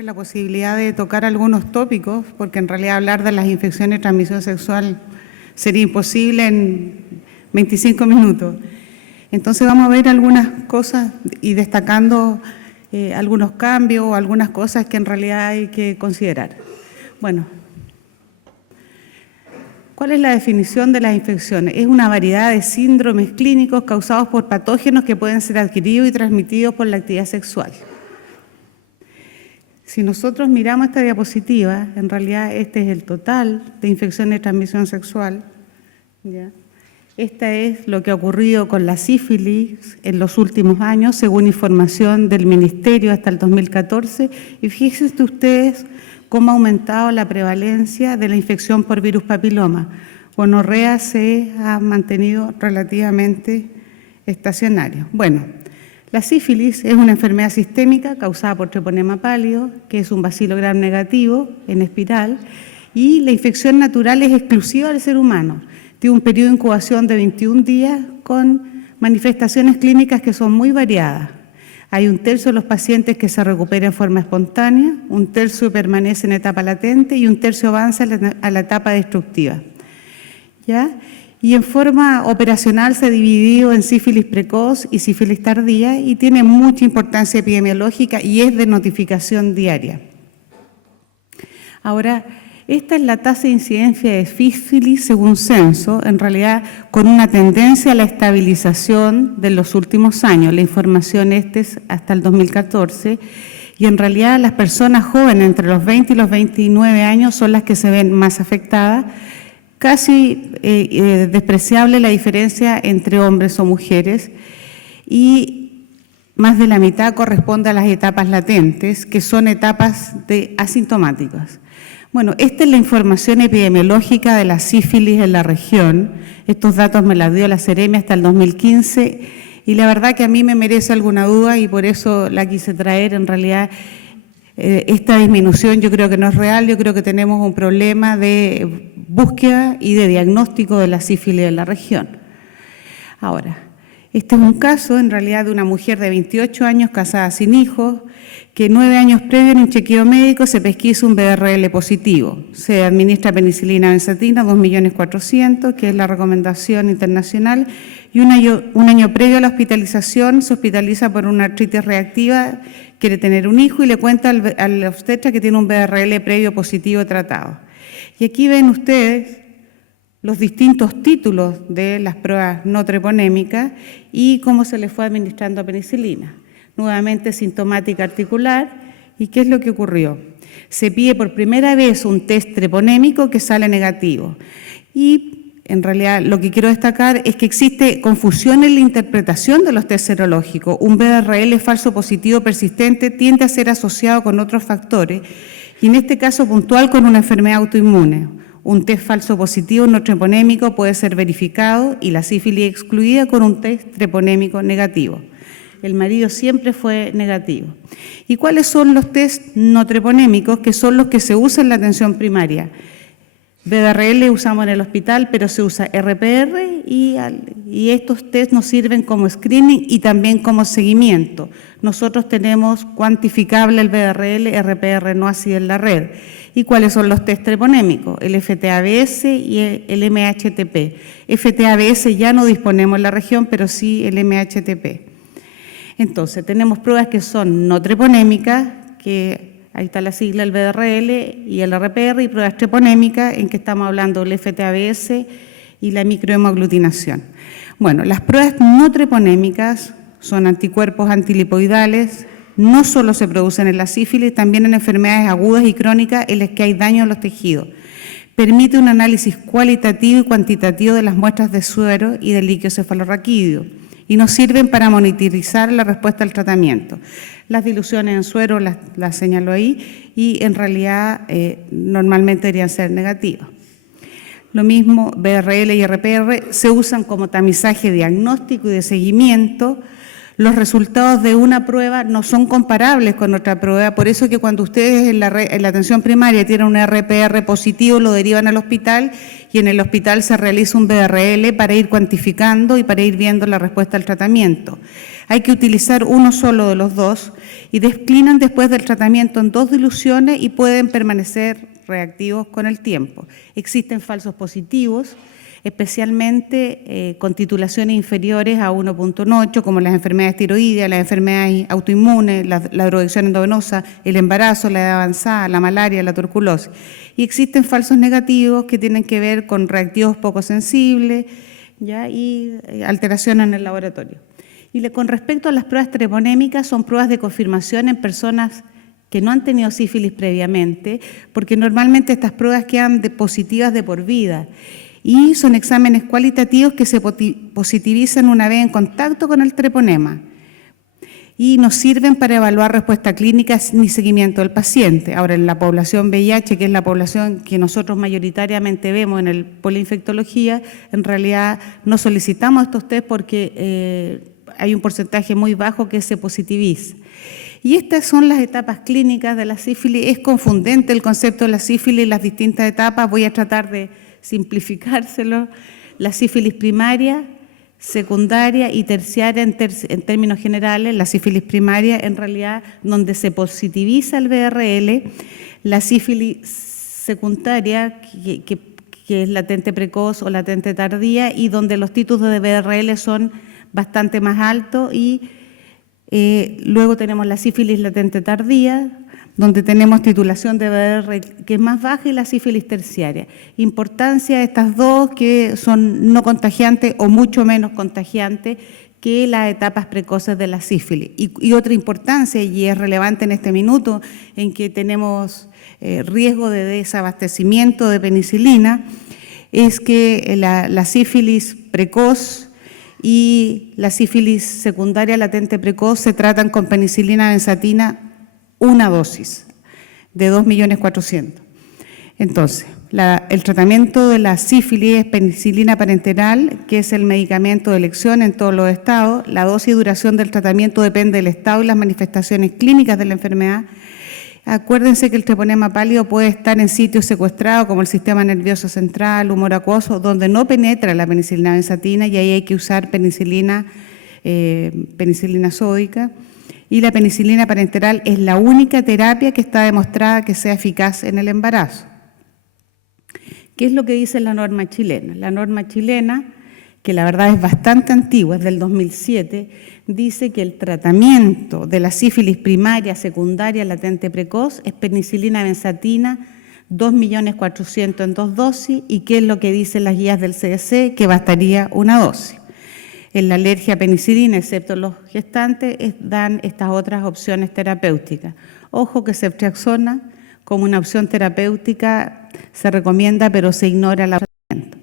la posibilidad de tocar algunos tópicos, porque en realidad hablar de las infecciones de transmisión sexual sería imposible en 25 minutos. Entonces vamos a ver algunas cosas y destacando algunos cambios o algunas cosas que en realidad hay que considerar. Bueno, ¿cuál es la definición de las infecciones? Es una variedad de síndromes clínicos causados por patógenos que pueden ser adquiridos y transmitidos por la actividad sexual. Si nosotros miramos esta diapositiva, en realidad este es el total de infecciones de transmisión sexual, ¿ya? Esta es lo que ha ocurrido con la sífilis en los últimos años, según información del Ministerio hasta el 2014, y fíjense ustedes cómo ha aumentado la prevalencia de la infección por virus papiloma. Gonorrea se ha mantenido relativamente estacionario. Bueno, la sífilis es una enfermedad sistémica causada por treponema pálido, que es un bacilo gram negativo en espiral, y la infección natural es exclusiva del ser humano. Tiene un periodo de incubación de 21 días con manifestaciones clínicas que son muy variadas. Hay un tercio de los pacientes que se recupera en forma espontánea, un tercio permanece en etapa latente y un tercio avanza a la etapa destructiva, ¿ya? Y en forma operacional se ha dividido en sífilis precoz y sífilis tardía y tiene mucha importancia epidemiológica y es de notificación diaria. Ahora, esta es la tasa de incidencia de sífilis según censo, en realidad con una tendencia a la estabilización de los últimos años. La información es hasta el 2014 y en realidad las personas jóvenes entre los 20 y los 29 años son las que se ven más afectadas. Casi despreciable la diferencia entre hombres o mujeres y más de la mitad corresponde a las etapas latentes, que son etapas asintomáticas. Bueno, esta es la información epidemiológica de la sífilis en la región. Estos datos me los dio la Seremi hasta el 2015 y la verdad que a mí me merece alguna duda y por eso la quise traer. En realidad, esta disminución yo creo que no es real, yo creo que tenemos un problema de búsqueda y de diagnóstico de la sífilis en la región. Ahora, este es un caso en realidad de una mujer de 28 años casada sin hijos, que 9 años previo en un chequeo médico se pesquisa un BRL positivo. Se administra penicilina benzatina, 2.400.000, que es la recomendación internacional, y un año previo a la hospitalización se hospitaliza por una artritis reactiva, quiere tener un hijo y le cuenta al obstetra que tiene un BRL previo positivo tratado. Y aquí ven ustedes los distintos títulos de las pruebas no treponémicas y cómo se les fue administrando penicilina. Nuevamente sintomática articular. ¿Y qué es lo que ocurrió? Se pide por primera vez un test treponémico que sale negativo. Y en realidad lo que quiero destacar es que existe confusión en la interpretación de los test serológicos. Un BRL falso positivo persistente tiende a ser asociado con otros factores y en este caso puntual con una enfermedad autoinmune. Un test falso positivo no treponémico puede ser verificado y la sífilis excluida con un test treponémico negativo. El marido siempre fue negativo. ¿Y cuáles son los test no treponémicos? Que son los que se usan en la atención primaria. BRL usamos en el hospital, pero se usa RPR y estos test nos sirven como screening y también como seguimiento. Nosotros tenemos cuantificable el BRL, RPR no así en la red. ¿Y cuáles son los test treponémicos? El FTABS y el MHTP. FTABS ya no disponemos en la región, pero sí el MHTP. Entonces, tenemos pruebas que son no treponémicas, que ahí está la sigla, el BRL y el RPR, y pruebas treponémicas, en que estamos hablando del FTABS y la microhemoaglutinación. Bueno, las pruebas no treponémicas son anticuerpos antilipoidales, no solo se producen en la sífilis, también en enfermedades agudas y crónicas en las que hay daño a los tejidos. Permite un análisis cualitativo y cuantitativo de las muestras de suero y del líquido cefalorraquídeo y nos sirven para monitorizar la respuesta al tratamiento. Las diluciones en suero las señalo ahí y en realidad normalmente deberían ser negativas. Lo mismo, BRL y RPR se usan como tamizaje diagnóstico y de seguimiento. Los resultados de una prueba no son comparables con otra prueba, por eso que cuando ustedes en la atención primaria tienen un RPR positivo, lo derivan al hospital y en el hospital se realiza un BRL para ir cuantificando y para ir viendo la respuesta al tratamiento. Hay que utilizar uno solo de los dos y declinan después del tratamiento en 2 diluciones y pueden permanecer reactivos con el tiempo. Existen falsos positivos, especialmente con titulaciones inferiores a 1.8, como las enfermedades tiroideas, las enfermedades autoinmunes, la drogadicción endovenosa, el embarazo, la edad avanzada, la malaria, la tuberculosis. Y existen falsos negativos que tienen que ver con reactivos poco sensibles, ¿ya? Y alteraciones en el laboratorio. Y con respecto a las pruebas treponémicas, son pruebas de confirmación en personas que no han tenido sífilis previamente, porque normalmente estas pruebas quedan positivas de por vida. Y son exámenes cualitativos que se positivizan una vez en contacto con el treponema y nos sirven para evaluar respuesta clínica ni seguimiento del paciente. Ahora, en la población VIH, que es la población que nosotros mayoritariamente vemos en el poliinfectología, en realidad no solicitamos estos test porque hay un porcentaje muy bajo que se positiviza. Y estas son las etapas clínicas de la sífilis. Es confundente el concepto de la sífilis y las distintas etapas. Voy a tratar de simplificárselo. La sífilis primaria, secundaria y terciaria en términos generales. La sífilis primaria, en realidad, donde se positiviza el BRL. La sífilis secundaria, que es latente precoz o latente tardía, y donde los títulos de BRL son bastante más altos. Y luego tenemos la sífilis latente tardía, donde tenemos titulación de BR que es más baja, y la sífilis terciaria. Importancia de estas dos, que son no contagiantes o mucho menos contagiantes que las etapas precoces de la sífilis. Y otra importancia, y es relevante en este minuto, en que tenemos riesgo de desabastecimiento de penicilina, es que la sífilis precoz y la sífilis secundaria latente precoz se tratan con penicilina benzatina, una dosis de 2.400.000. Entonces, el tratamiento de la sífilis es penicilina parenteral, que es el medicamento de elección en todos los estados. La dosis y duración del tratamiento depende del estado y las manifestaciones clínicas de la enfermedad. Acuérdense que el treponema pálido puede estar en sitios secuestrados como el sistema nervioso central, humor acuoso, donde no penetra la penicilina benzatina, y ahí hay que usar penicilina sódica. Y la penicilina parenteral es la única terapia que está demostrada que sea eficaz en el embarazo. ¿Qué es lo que dice la norma chilena? La norma chilena, que la verdad es bastante antigua, es del 2007, dice que el tratamiento de la sífilis primaria, secundaria, latente precoz es penicilina benzatina, 2.400.000 en 2 dosis, y qué es lo que dicen las guías del CDC, que bastaría una dosis. En la alergia a penicilina, excepto los gestantes, dan estas otras opciones terapéuticas. Ojo que ceftriaxona, como una opción terapéutica, se recomienda, pero se ignora la tratamiento.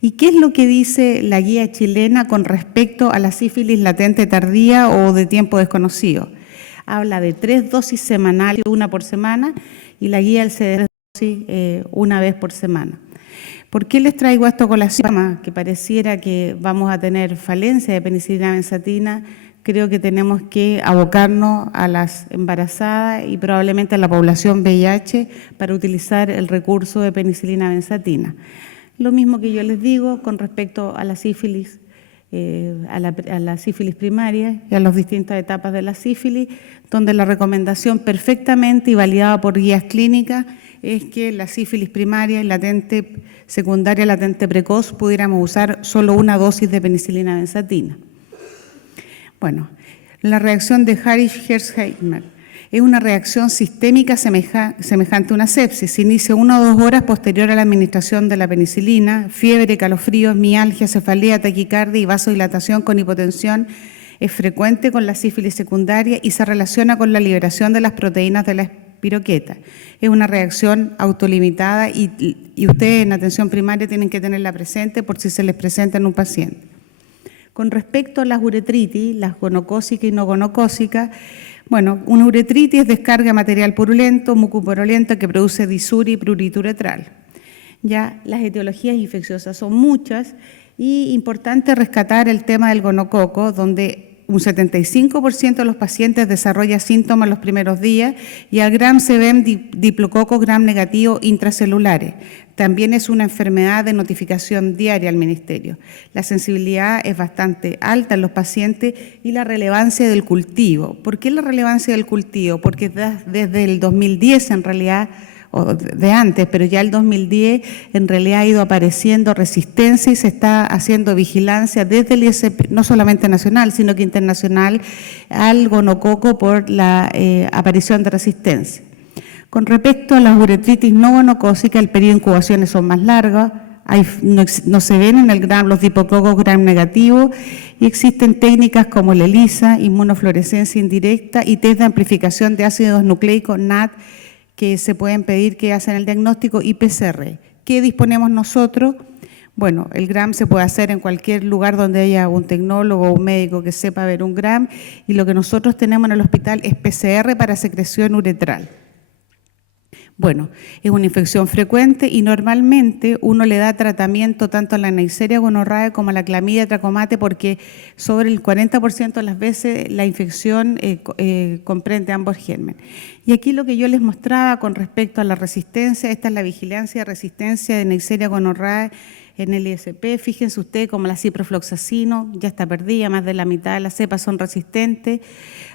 ¿Y qué es lo que dice la guía chilena con respecto a la sífilis latente tardía o de tiempo desconocido? Habla de 3 dosis semanales, 1 por semana, y la guía del CDC dosis 1 vez por semana. ¿Por qué les traigo esto a colación? Que pareciera que vamos a tener falencia de penicilina benzatina. Creo que tenemos que abocarnos a las embarazadas y probablemente a la población VIH para utilizar el recurso de penicilina benzatina. Lo mismo que yo les digo con respecto a la sífilis, a la sífilis primaria y a las distintas etapas de la sífilis, donde la recomendación perfectamente y validada por guías clínicas es que la sífilis primaria y latente secundaria, latente precoz, pudiéramos usar solo 1 dosis de penicilina benzatina. Bueno, la reacción de Harris-Hersheimer es una reacción sistémica semejante a una sepsis. Se inicia 1 o 2 horas posterior a la administración de la penicilina. Fiebre, calofríos, mialgia, cefalea, taquicardia y vasodilatación con hipotensión es frecuente con la sífilis secundaria y se relaciona con la liberación de las proteínas de la espiroqueta. Es una reacción autolimitada y ustedes en atención primaria tienen que tenerla presente por si se les presenta en un paciente. Con respecto a las uretritis, las gonocócicas y no gonocócicas, bueno, una uretritis es descarga de material purulento, mucopurulento que produce disuria y prurito uretral. Ya las etiologías infecciosas son muchas y importante rescatar el tema del gonococo, donde un 75% de los pacientes desarrolla síntomas los primeros días y al Gram se ven diplococos Gram negativos intracelulares. También es una enfermedad de notificación diaria al Ministerio. La sensibilidad es bastante alta en los pacientes y la relevancia del cultivo. ¿Por qué la relevancia del cultivo? Porque desde el 2010 en realidad, o de antes, pero ya el 2010 en realidad ha ido apareciendo resistencia y se está haciendo vigilancia desde el ISP, no solamente nacional, sino que internacional, al gonococo por la aparición de resistencia. Con respecto a las uretritis no gonocócicas, el periodo de incubaciones son más largos, no se ven en el Gram los dipococos Gram negativos y existen técnicas como la ELISA, inmunofluorescencia indirecta y test de amplificación de ácidos nucleicos NAT, que se pueden pedir que hacen el diagnóstico y PCR. ¿Qué disponemos nosotros? Bueno, el Gram se puede hacer en cualquier lugar donde haya un tecnólogo o un médico que sepa ver un Gram y lo que nosotros tenemos en el hospital es PCR para secreción uretral. Bueno, es una infección frecuente y normalmente uno le da tratamiento tanto a la Neisseria gonorrhoeae como a la clamidia trachomate porque sobre el 40% de las veces la infección comprende ambos gérmenes. Y aquí lo que yo les mostraba con respecto a la resistencia, esta es la vigilancia de resistencia de Neisseria gonorrhoeae en el ISP. Fíjense ustedes como la ciprofloxacino ya está perdida, más de la mitad de las cepas son resistentes,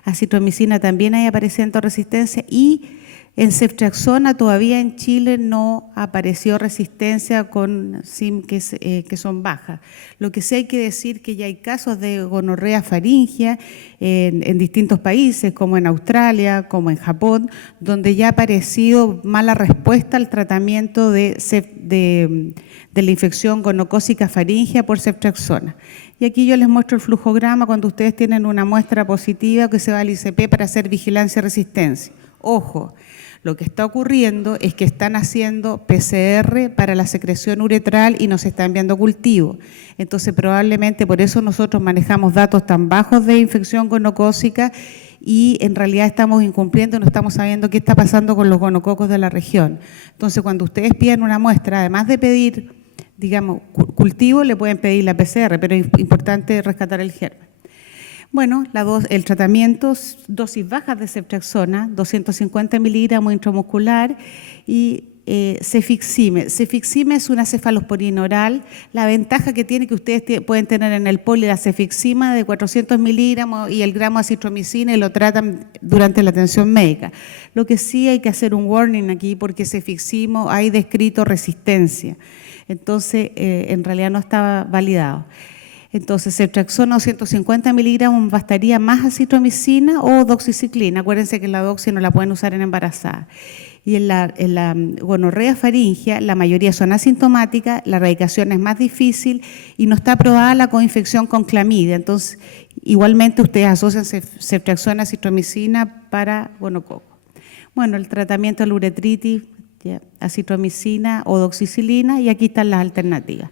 acitromicina también hay apareciendo resistencia y en ceftriaxona todavía en Chile no apareció resistencia con SIM que son bajas. Lo que sí hay que decir que ya hay casos de gonorrea faríngea en distintos países, como en Australia, como en Japón, donde ya ha aparecido mala respuesta al tratamiento de la infección gonocócica faríngea por ceftriaxona. Y aquí yo les muestro el flujograma cuando ustedes tienen una muestra positiva que se va al ICP para hacer vigilancia y resistencia. Ojo, lo que está ocurriendo es que están haciendo PCR para la secreción uretral y nos están enviando cultivo. Entonces, probablemente por eso nosotros manejamos datos tan bajos de infección gonocócica y en realidad estamos incumpliendo, no estamos sabiendo qué está pasando con los gonococos de la región. Entonces, cuando ustedes piden una muestra, además de pedir, digamos, cultivo, le pueden pedir la PCR, pero es importante rescatar el germen. Bueno, el tratamiento, dosis bajas de ceftriaxona, 250 miligramos intramuscular y cefixime. Cefixime es una cefalosporina oral. La ventaja que tiene que ustedes pueden tener en el poli la cefixima de 400 miligramos y el gramo de acitromicina y lo tratan durante la atención médica. Lo que sí hay que hacer un warning aquí porque cefiximo hay descrito resistencia. Entonces, en realidad no estaba validado. Entonces, ceftriaxona 250 miligramos bastaría más acitromicina o doxiciclina. Acuérdense que la doxi no la pueden usar en embarazada. Y en la gonorrea faríngea, la mayoría son asintomáticas, la erradicación es más difícil y no está aprobada la coinfección con clamidia. Entonces, igualmente ustedes asocian ceftriaxona, acitromicina para gonococo. Bueno, el tratamiento de la uretritis, acitromicina o doxicilina y aquí están las alternativas.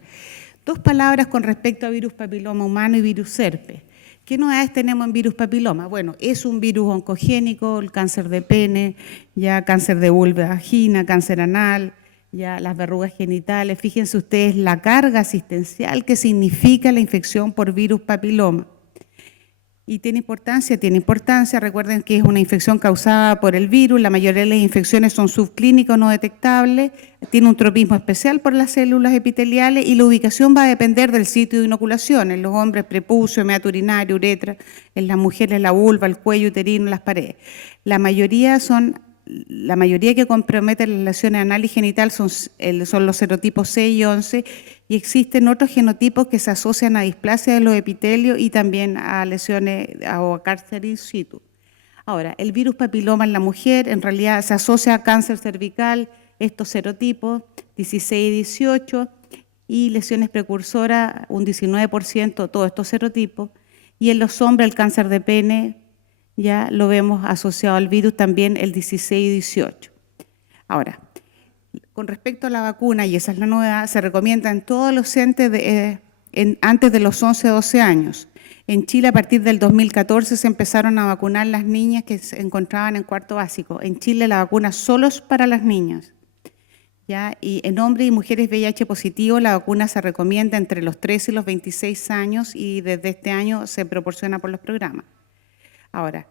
Dos palabras con respecto a virus papiloma humano y virus herpes. ¿Qué novedades tenemos en virus papiloma? Bueno, es un virus oncogénico, el cáncer de pene, ya cáncer de vulva, vagina, cáncer anal, ya las verrugas genitales. Fíjense ustedes la carga asistencial que significa la infección por virus papiloma. Y tiene importancia, recuerden que es una infección causada por el virus, la mayoría de las infecciones son subclínicas no detectables, tiene un tropismo especial por las células epiteliales y la ubicación va a depender del sitio de inoculación, en los hombres prepucio, meato urinario, uretra, en las mujeres la vulva, el cuello uterino, las paredes. La mayoría que comprometen las lesiones anal y genital son los serotipos 6 y 11 y existen otros genotipos que se asocian a displasia de los epitelios y también a lesiones o a cáncer in situ. Ahora, el virus papiloma en la mujer en realidad se asocia a cáncer cervical, estos serotipos 16 y 18 y lesiones precursoras un 19%, todos estos serotipos, y en los hombres el cáncer de pene ya lo vemos asociado al virus también el 16 y 18. Ahora, con respecto a la vacuna, y esa es la novedad, se recomienda en todos los entes antes de los 11 o 12 años. En Chile, a partir del 2014, se empezaron a vacunar las niñas que se encontraban en cuarto básico. En Chile, la vacuna solo es para las niñas. ¿ya? Y en hombres y mujeres VIH positivo la vacuna se recomienda entre los 13 y los 26 años y desde este año se proporciona por los programas. Ahora,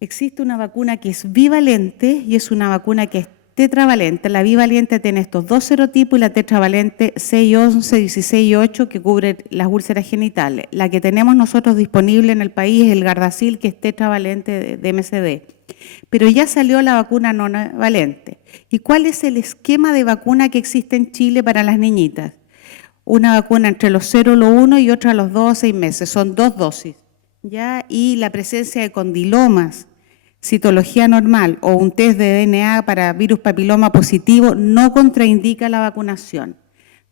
existe una vacuna que es bivalente y es una vacuna que es tetravalente. La bivalente tiene estos dos serotipos y la tetravalente 6, 11, 16 y 8 que cubre las úlceras genitales. La que tenemos nosotros disponible en el país es el Gardasil, que es tetravalente de MSD. Pero ya salió la vacuna nonavalente. ¿Y cuál es el esquema de vacuna que existe en Chile para las niñitas? Una vacuna entre los 0 y los 1 y otra a los 2 o 6 meses. Son 2 dosis. ¿Ya? Y la presencia de condilomas, citología normal o un test de DNA para virus papiloma positivo no contraindica la vacunación.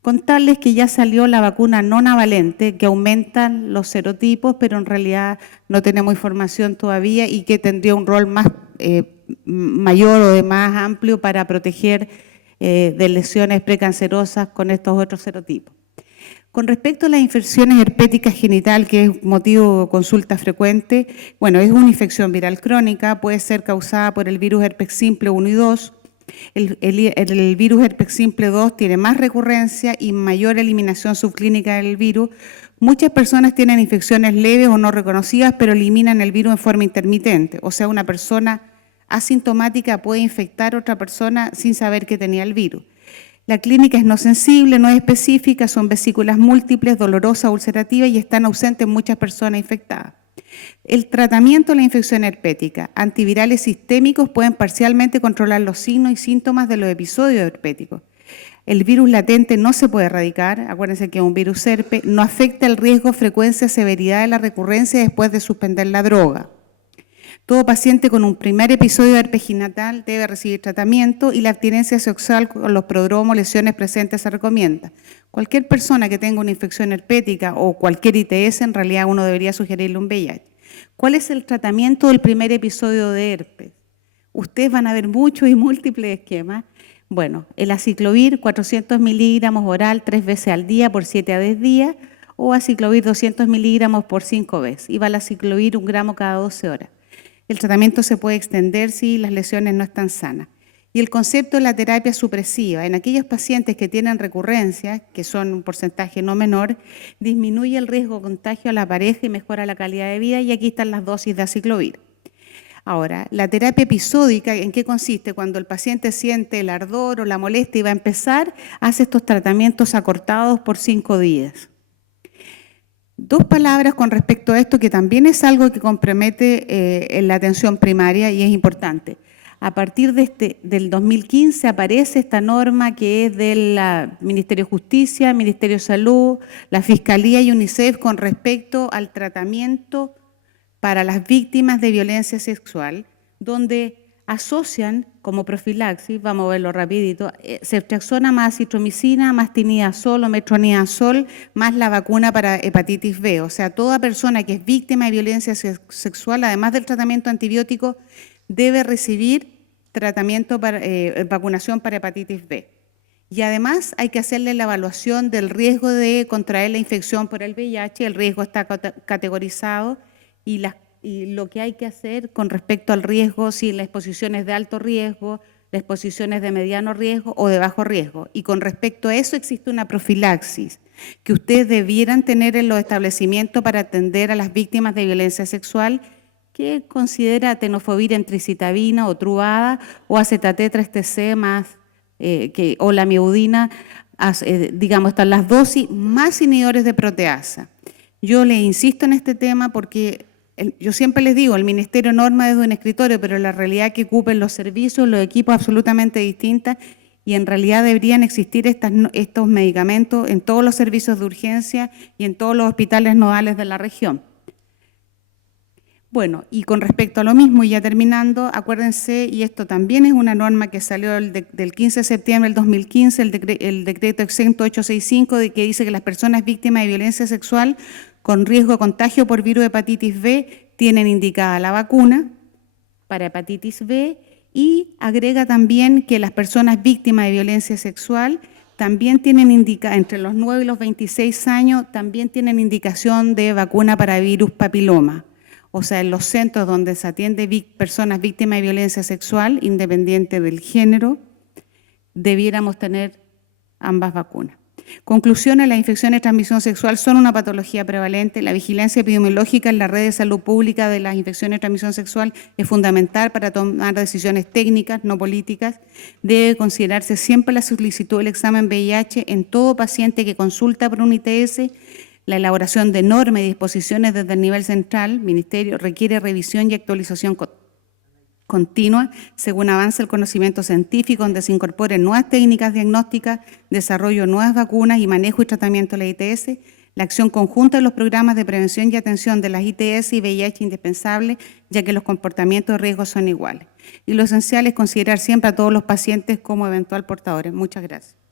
Contarles que ya salió la vacuna nonavalente, que aumentan los serotipos, pero en realidad no tenemos información todavía y que tendría un rol más mayor o de más amplio para proteger de lesiones precancerosas con estos otros serotipos. Con respecto a las infecciones herpéticas genital, que es motivo de consulta frecuente, bueno, es una infección viral crónica, puede ser causada por el virus herpes simple 1 y 2. El virus herpes simple 2 tiene más recurrencia y mayor eliminación subclínica del virus. Muchas personas tienen infecciones leves o no reconocidas, pero eliminan el virus en forma intermitente. O sea, una persona asintomática puede infectar a otra persona sin saber que tenía el virus. La clínica es no sensible, no es específica, son vesículas múltiples, dolorosas, ulcerativas y están ausentes en muchas personas infectadas. El tratamiento de la infección herpética, antivirales sistémicos pueden parcialmente controlar los signos y síntomas de los episodios herpéticos. El virus latente no se puede erradicar, acuérdense que es un virus herpes, no afecta el riesgo, frecuencia, severidad de la recurrencia después de suspender la droga. Todo paciente con un primer episodio de herpes genital debe recibir tratamiento y la abstinencia sexual con los prodromos, lesiones presentes se recomienda. Cualquier persona que tenga una infección herpética o cualquier ITS, en realidad uno debería sugerirle un VIH. ¿Cuál es el tratamiento del primer episodio de herpes? Ustedes van a ver muchos y múltiples esquemas. Bueno, el aciclovir 400 miligramos oral 3 veces al día por 7 a 10 días o aciclovir 200 miligramos por 5 veces. Y valaciclovir 1 gramo cada 12 horas. El tratamiento se puede extender si las lesiones no están sanas. Y el concepto de la terapia supresiva, en aquellos pacientes que tienen recurrencia, que son un porcentaje no menor, disminuye el riesgo de contagio a la pareja y mejora la calidad de vida, y aquí están las dosis de aciclovir. Ahora, la terapia episódica, ¿en qué consiste? Cuando el paciente siente el ardor o la molestia y va a empezar, hace estos tratamientos acortados por 5 días. 2 palabras con respecto a esto, que también es algo que compromete en la atención primaria y es importante. A partir del 2015 aparece esta norma que es del Ministerio de Justicia, Ministerio de Salud, la Fiscalía y UNICEF con respecto al tratamiento para las víctimas de violencia sexual, donde asocian como profilaxis, vamos a verlo rapidito, ceftriaxona más acitromicina, más tinidazol o metronidazol, más la vacuna para hepatitis B. O sea, toda persona que es víctima de violencia sexual, además del tratamiento antibiótico, debe recibir tratamiento para, vacunación para hepatitis B. Y además hay que hacerle la evaluación del riesgo de contraer la infección por el VIH, el riesgo está categorizado y lo que hay que hacer con respecto al riesgo, si la exposición es de alto riesgo, la exposición es de mediano riesgo o de bajo riesgo. Y con respecto a eso existe una profilaxis que ustedes debieran tener en los establecimientos para atender a las víctimas de violencia sexual, que considera tenofovir en tricitabina o truvada o acetatetra-STC más o la miudina, digamos, están las dosis más inhibidores de proteasa. Yo les insisto en este tema porque yo siempre les digo, el Ministerio norma desde un escritorio, pero la realidad que ocupen los servicios, los equipos absolutamente distintas, y en realidad deberían existir estos medicamentos en todos los servicios de urgencia y en todos los hospitales nodales de la región. Bueno, y con respecto a lo mismo, y ya terminando, acuérdense, y esto también es una norma que salió del 15 de septiembre del 2015, el decreto exento 865, de que dice que las personas víctimas de violencia sexual con riesgo de contagio por virus de hepatitis B tienen indicada la vacuna para hepatitis B, y agrega también que las personas víctimas de violencia sexual también tienen entre los 9 y los 26 años, también tienen indicación de vacuna para virus papiloma. O sea, en los centros donde se atiende personas víctimas de violencia sexual, independiente del género, debiéramos tener ambas vacunas. Conclusiones: las infecciones de transmisión sexual son una patología prevalente. La vigilancia epidemiológica en la red de salud pública de las infecciones de transmisión sexual es fundamental para tomar decisiones técnicas, no políticas. Debe considerarse siempre la solicitud del examen VIH en todo paciente que consulta por un ITS. La elaboración de normas y disposiciones desde el nivel central, Ministerio, requiere revisión y actualización continua según avance el conocimiento científico, donde se incorporen nuevas técnicas diagnósticas, desarrollo de nuevas vacunas y manejo y tratamiento de la ITS. La acción conjunta de los programas de prevención y atención de las ITS y VIH es indispensable, ya que los comportamientos de riesgo son iguales. Y lo esencial es considerar siempre a todos los pacientes como eventual portadores. Muchas gracias.